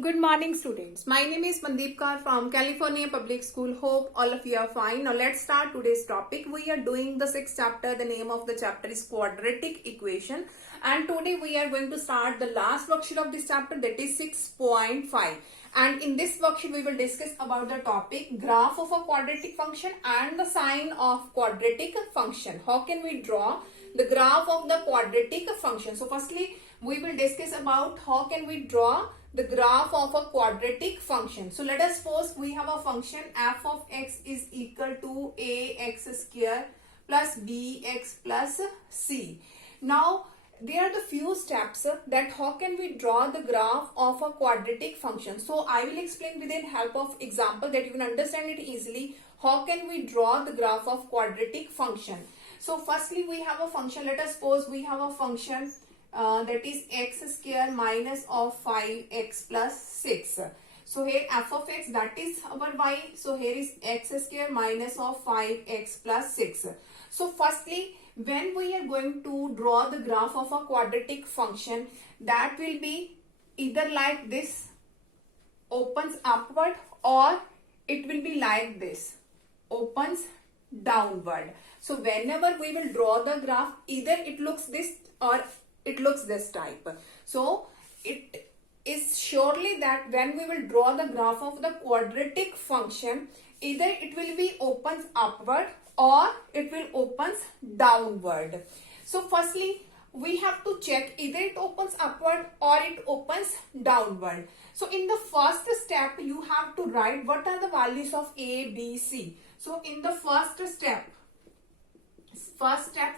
Good morning, students. My name is Mandeep Kaur from California Public School. Hope all of you are fine. Now let's start today's topic. We are doing the sixth chapter. The name of the chapter is quadratic equation. And today we are going to start the last worksheet of this chapter, that is 6.5. And in this worksheet we will discuss about the topic graph of a quadratic function and the sign of quadratic function. How can we draw the graph of the quadratic function? So firstly we will discuss about how can we draw the graph of a quadratic function. So let us suppose we have a function f of x is equal to ax square plus bx plus c. Now there are the few steps that how can we draw the graph of a quadratic function. So I will explain with the help of example that you can understand it easily. How can we draw the graph of quadratic function? So firstly we have a function. Let us suppose we have a function that is x square minus of 5x plus 6. So here f of x, that is our y. So here is x square minus of 5x plus 6. So firstly, when we are going to draw the graph of a quadratic function, that will be either like this, opens upward, or it will be like this, opens downward. So whenever we will draw the graph, either it looks this or it looks this type. So it is surely that when we will draw the graph of the quadratic function, either it will be opens upward or it will opens downward. So firstly we have to check either it opens upward or it opens downward. So in the first step you have to write what are the values of a, b, c. So in the first step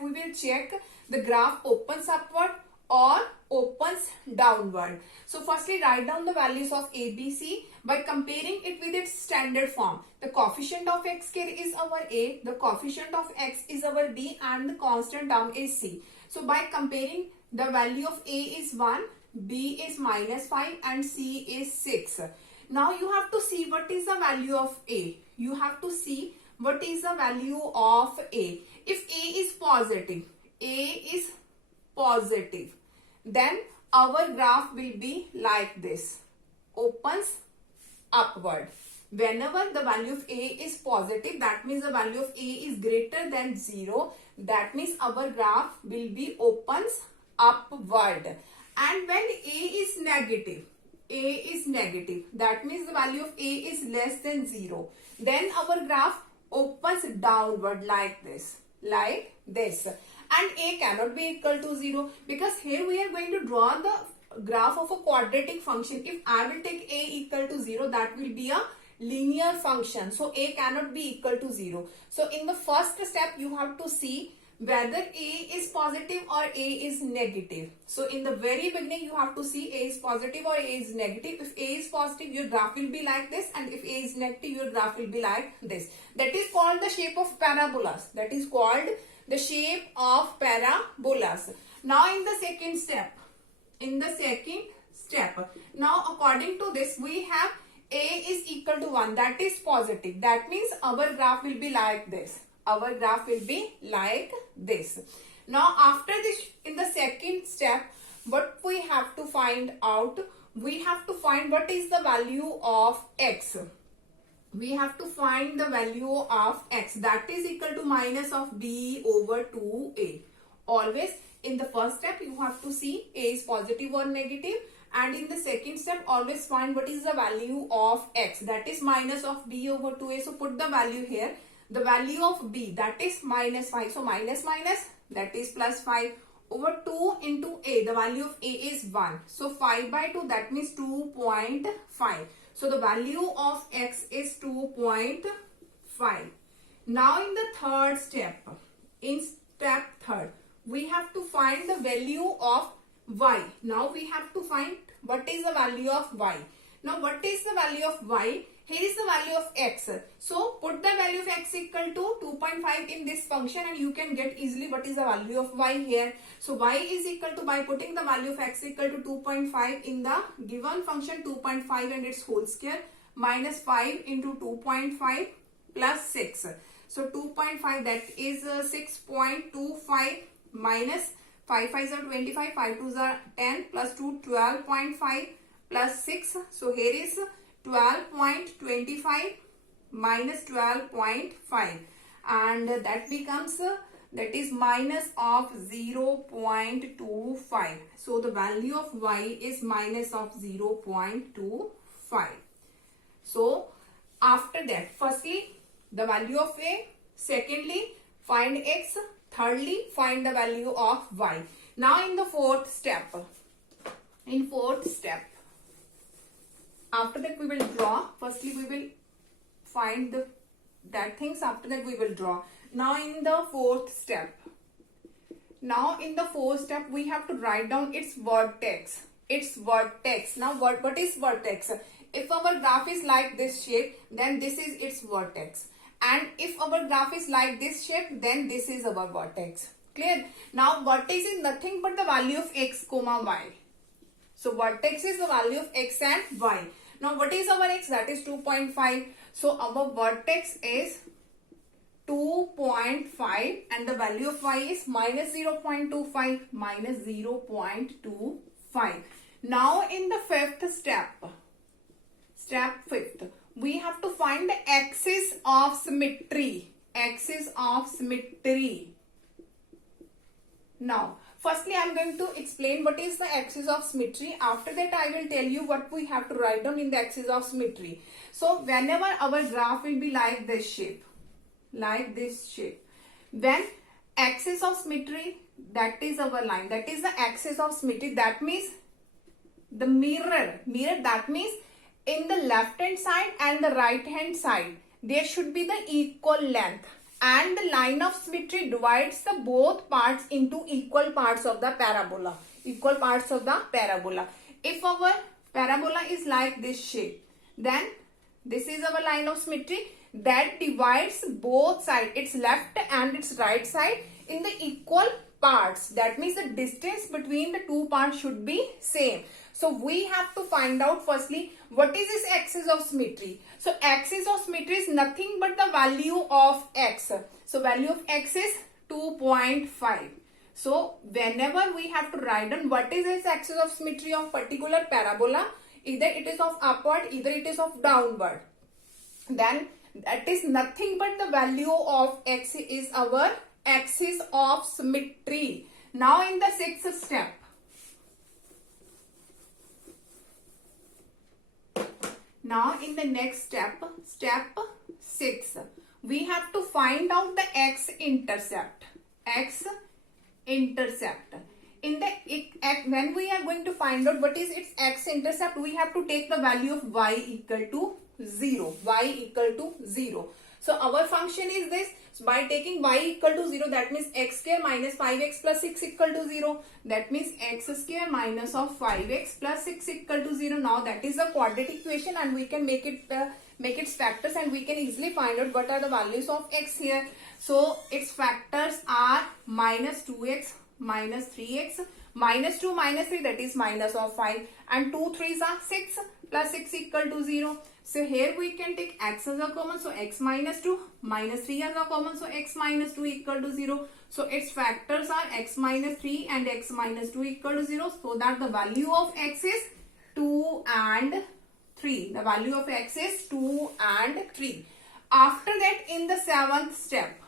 we will check the graph opens upward or opens downward. So firstly write down the values of a, b, c by comparing it with its standard form. The coefficient of x square is our a, the coefficient of x is our b, and the constant term is c. So by comparing, the value of a is 1, b is minus 5 and c is 6. Now you have to see what is the value of a. You have to see what is the value of a. If a is positive, then our graph will be like this, opens upward. Whenever the value of a is positive, that means the value of a is greater than 0. That means our graph will be opens upward. And when a is negative, that means the value of a is less than 0. Then our graph opens downward like this. And a cannot be equal to 0 because here we are going to draw the graph of a quadratic function. If I will take a equal to 0, that will be a linear function. So a cannot be equal to 0. So in the first step you have to see whether a is positive or a is negative. So in the very beginning you have to see a is positive or a is negative. If a is positive, your graph will be like this, and if a is negative, your graph will be like this. That is called the shape of parabolas. That is called the shape of parabolas. Now in the second step, now according to this we have a is equal to 1, that is positive. That means our graph will be like this. Now after this, in the second step, what we have to find out, we have to find what is the value of x. We have to find the value of x, that is equal to minus of b over 2a. Always in the first step you have to see a is positive or negative, and in the second step always find what is the value of x, that is minus of b over 2a. So put the value here. The value of b, that is minus 5. So minus, that is plus 5 over 2 into a. The value of a is 1. So 5 by 2, that means 2.5. So the value of x is 2.5. Now in the third step, we have to find the value of y. Now we have to find what is the value of y. Now what is the value of y? Here is the value of x. So put the value of x equal to 2.5 in this function and you can get easily what is the value of y here. So y is equal to, by putting the value of x equal to 2.5 in the given function 2.5 and its whole square, minus 5 into 2.5 plus 6. So 2.5, that is 6.25 minus 5 5s are 25, 5 2s are 10, plus 2 12.5 plus 6. So here is 12.25 minus 12.5, and that becomes that is minus of 0.25. So the value of y is minus of 0.25. So after that, firstly the value of a, secondly find x, thirdly find the value of y. Now in the fourth step, after that we will draw. Firstly we will find that things, after that we will draw. Now in the fourth step, we have to write down its vertex. Now what is vertex? If our graph is like this shape, then this is its vertex, and if our graph is like this shape, then this is our vertex. Clear? Now vertex is nothing but the value of x comma y. So vertex is the value of x and y. Now what is our x? That is 2.5. So our vertex is 2.5 and the value of y is minus 0.25, minus 0.25. Now in the fifth step, we have to find the axis of symmetry. Now firstly I am going to explain what is the axis of symmetry. After that I will tell you what we have to write down in the axis of symmetry. So whenever our graph will be like this shape, then axis of symmetry, that is our line, that is the axis of symmetry. That means the mirror, that means in the left hand side and the right hand side there should be the equal length, and the line of symmetry divides the both parts into equal parts of the parabola. If our parabola is like this shape, then this is our line of symmetry that divides both sides, its left and its right side, in the equal parts. That means the distance between the two parts should be same. So we have to find out firstly what is this axis of symmetry. So axis of symmetry is nothing but the value of x. So value of x is 2.5. So whenever we have to write down what is this axis of symmetry of particular parabola, either it is of upward, either it is of downward, then that is nothing but the value of x is our axis of symmetry. Now in the sixth step, now in the next step 6, we have to find out the x-intercept. In the when we are going to find out what is its x-intercept, we have to take the value of y equal to 0. So our function is this. So by taking y equal to 0, that means x square minus 5x plus 6 equal to 0. That means x square minus of 5x plus 6 equal to 0. Now that is a quadratic equation, and we can make its factors, and we can easily find out what are the values of x here. So its factors are minus 2x, minus 3x, minus 2, minus 3, that is minus of 5, and 2 3s are 6 plus 6 equal to 0. So here we can take x as a common, so x minus 2, minus 3 as a common, so x minus 2 equal to 0. So its factors are x minus 3 and x minus 2 equal to 0, so that the value of x is 2 and 3. The value of x is 2 and 3. After that, in the seventh step,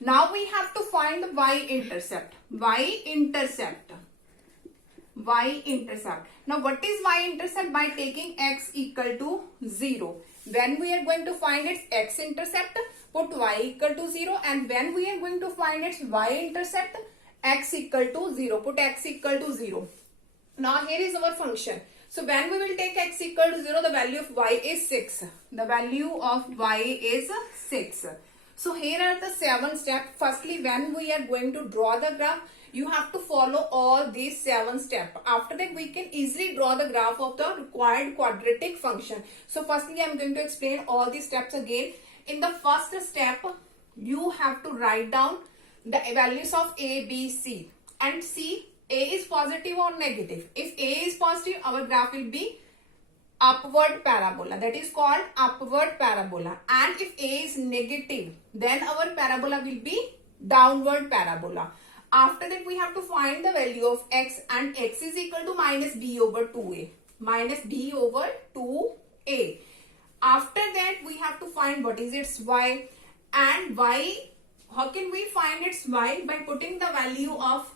now we have to find the y-intercept. Now what is y-intercept? By taking x equal to 0. When we are going to find its x-intercept, put y equal to 0, and when we are going to find its y-intercept, x equal to 0. Put x equal to 0. Now here is our function. So when we will take x equal to 0, the value of y is 6. The value of y is 6. So here are the 7 steps. Firstly, when we are going to draw the graph, you have to follow all these 7 steps. After that, we can easily draw the graph of the required quadratic function. So firstly, I am going to explain all these steps again. In the first step, you have to write down the values of a, b, c, and see a is positive or negative. If a is positive, our graph will be upward parabola, that is called upward parabola, and if a is negative, then our parabola will be downward parabola. After that we have to find the value of x, and x is equal to minus b over 2a. Minus b over 2a. After that we have to find what is its y, and y, how can we find its y? By putting the value of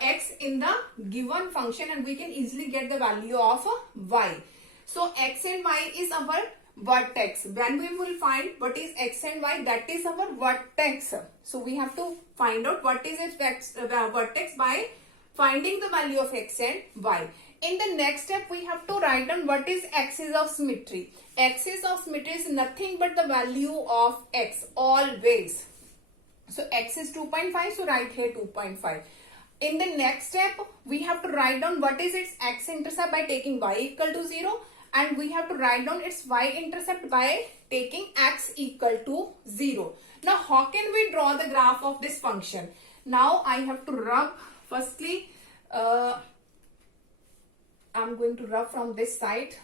x in the given function, and we can easily get the value of y. So x and y is our vertex. When we will find what is x and y, that is our vertex. So we have to find out what is its vertex by finding the value of x and y. In the next step, we have to write down what is axis of symmetry. Axis of symmetry is nothing but the value of x always. So x is 2.5, so write here 2.5. In the next step, we have to write down what is its x-intercept by taking y equal to 0, and we have to write down its y-intercept by taking x equal to 0. Now, how can we draw the graph of this function? Now, I have to rub. Firstly, I'm going to rub from this side.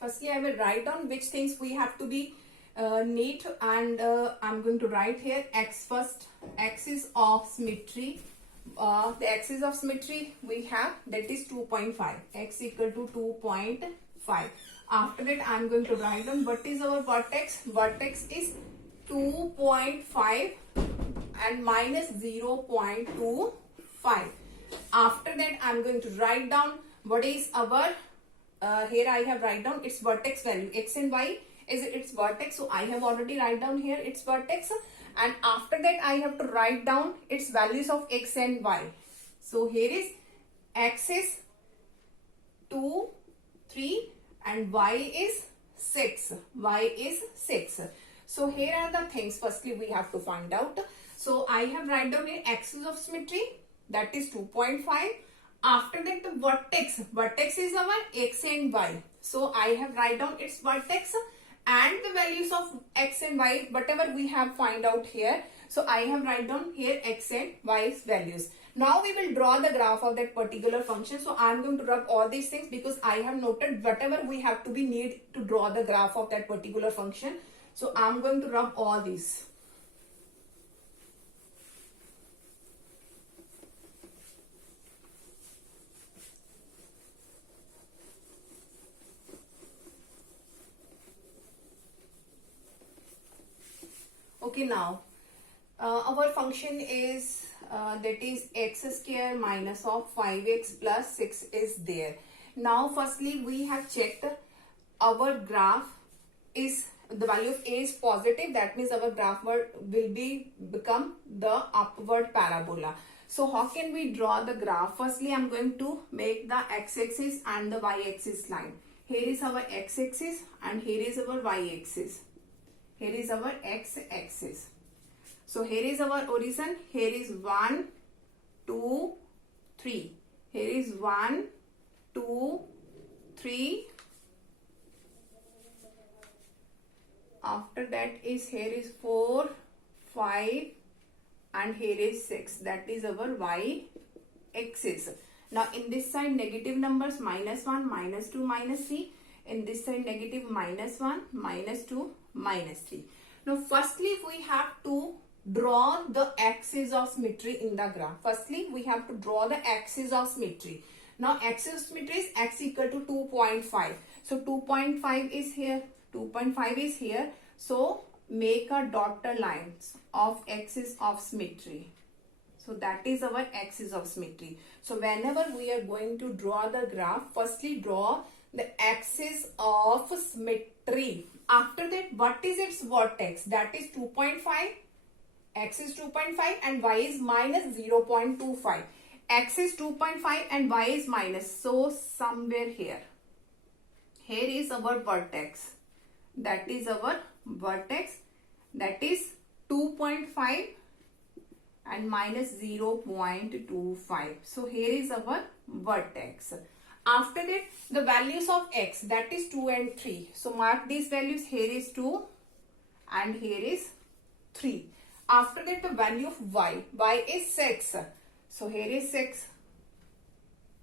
Firstly, I will write down which things we have to be neat, and I'm going to write here x first. Axis of symmetry. The axis of symmetry we have, that is 2.5. X equal to 2.5. After that, I'm going to write down what is our vertex. Vertex is 2.5 and minus 0.25. After that, I'm going to write down what is our here I have write down its vertex value. X and y is its vertex, so I have already write down here its vertex, and after that I have to write down its values of x and y. So here is x is 2, 3 and y is 6. Y is 6. So here are the things firstly we have to find out. So I have write down here axis of symmetry, that is 2.5. After that, the vertex is our x and y. So I have write down its vertex and the values of x and y, whatever we have find out here. So I have write down here x and y's values. Now we will draw the graph of that particular function. So I am going to rub all these things because I have noted whatever we have to be need to draw the graph of that particular function. So I am going to rub all these. Okay, now our function is that is x square minus of 5x plus 6 is there. Now firstly we have checked our graph is the value of a is positive, that means our graph will become the upward parabola. So how can we draw the graph? Firstly, I'm going to make the x-axis and the y-axis line. Here is our x-axis and here is our y-axis. Here is our x-axis. So here is our origin. Here is 1, 2, 3. Here is 1, 2, 3. After that is here is 4, 5 and here is 6. That is our y-axis. Now in this side negative numbers minus 1, minus 2, minus 3. In this side negative minus 1, minus 2, minus 3. Now firstly we have to draw the axis of symmetry in the graph. Firstly we have to draw the axis of symmetry. Now axis of symmetry is x equal to 2.5. So 2.5 is here. 2.5 is here. So make a dotted lines of axis of symmetry. So that is our axis of symmetry. So whenever we are going to draw the graph, firstly draw the axis of symmetry. After that, what is its vertex? That is 2.5. X is 2.5 and y is minus 0.25. X is 2.5 and y is minus. So somewhere here. Here is our vertex. That is our vertex. That is 2.5 and minus 0.25. So here is our vertex. After that, the values of x, that is 2 and 3. So mark these values. Here is 2 and here is 3. After that, the value of y. Y is 6. So here is 6.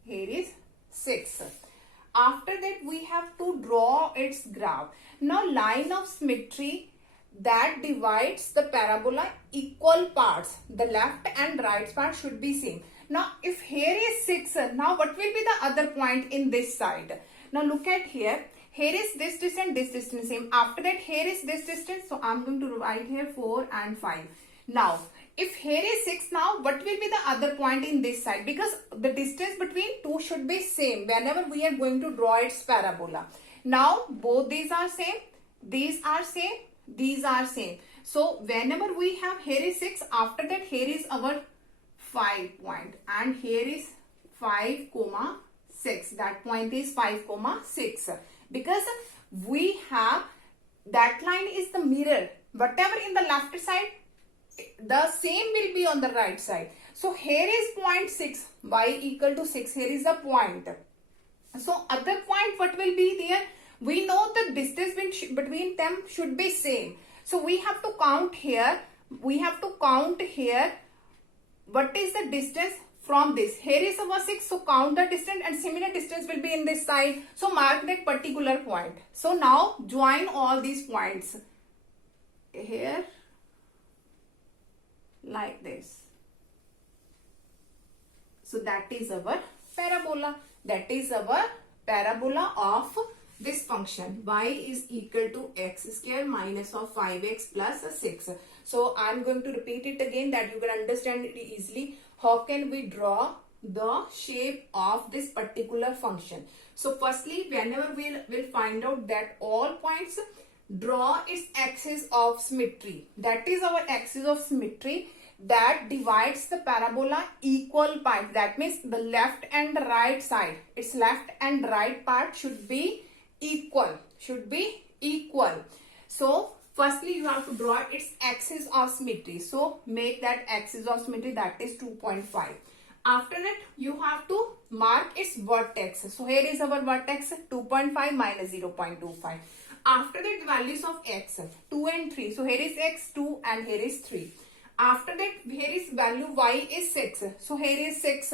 Here is 6. After that, we have to draw its graph. Now, line of symmetry, that divides the parabola equal parts. The left and right part should be same. Now if here is 6, now what will be the other point in this side? Now look at here. Here is this distance same. After that here is this distance. So I'm going to write here 4 and 5. Now if here is 6, now what will be the other point in this side? Because the distance between two should be same whenever we are going to draw its parabola. Now both these are same, these are same, these are same. So whenever we have here is 6, after that here is our 5 point and here is 5, 6. That point is 5, 6. Because we have that line is the mirror. Whatever in the left side, the same will be on the right side. So here is point 6, y equal to 6. Here is the point. So other point what will be there? We know the distance between them should be same. So we have to count here. We have to count here. What is the distance from this? Here is our 6. So count the distance and similar distance will be in this side. So mark that particular point. So now join all these points. Here. Like this. So that is our parabola. That is our parabola of this function. Y is equal to x square minus of 5x plus 6. So I am going to repeat it again that you can understand it easily. How can we draw the shape of this particular function? So firstly, whenever we'll find out that all points, draw its axis of symmetry. That is our axis of symmetry that divides the parabola equal part. That means the left and right side, its left and right part should be equal. So firstly you have to draw its axis of symmetry. So make that axis of symmetry, that is 2.5. After that you have to mark its vertex. So here is our vertex 2.5 minus 0.25. After that values of x 2 and 3. So here is x 2 and here is 3. After that here is value y is 6. So here is 6.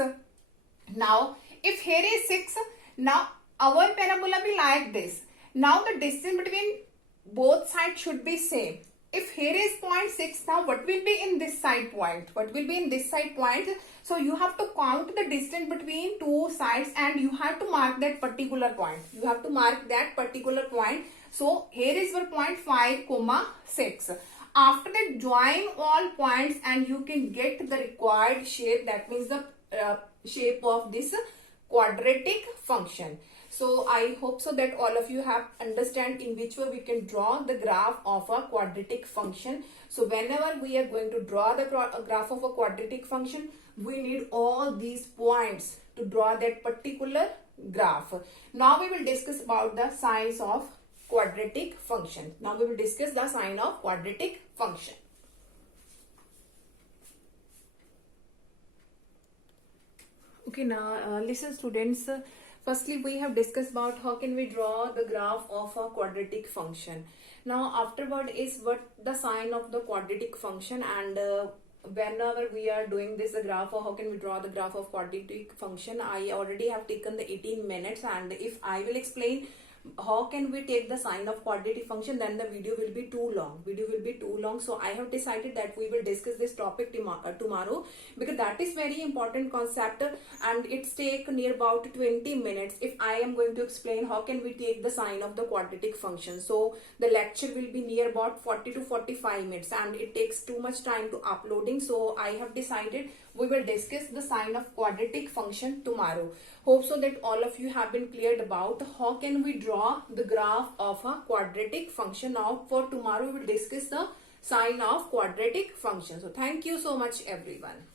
Now if here is 6, now our parabola be like this. Now the distance between both sides should be same. If here is 0.6, now what will be in this side point? So you have to count the distance between two sides and you have to mark that particular point. So here is your point 5, 6. After that join all points and you can get the required shape. That means the shape of this quadratic function. So I hope so that all of you have understand in which way we can draw the graph of a quadratic function. So whenever we are going to draw the graph of a quadratic function, we need all these points to draw that particular graph. Now we will discuss about the signs of quadratic function. Okay, now listen students. Firstly, we have discussed about how can we draw the graph of a quadratic function. Now afterward is what the sign of the quadratic function, and whenever we are doing this the graph of how can we draw the graph of quadratic function, I already have taken the 18 minutes, and if I will explain how can we take the sign of quadratic function, then the video will be too long. So I have decided that we will discuss this topic tomorrow, because that is very important concept and it's take near about 20 minutes if I am going to explain how can we take the sign of the quadratic function. So the lecture will be near about 40 to 45 minutes and it takes too much time to uploading. So I have decided we will discuss the sign of quadratic function tomorrow. Hope so that all of you have been cleared about how can we draw the graph of a quadratic function. Now for tomorrow we will discuss the sign of quadratic function. So thank you so much everyone.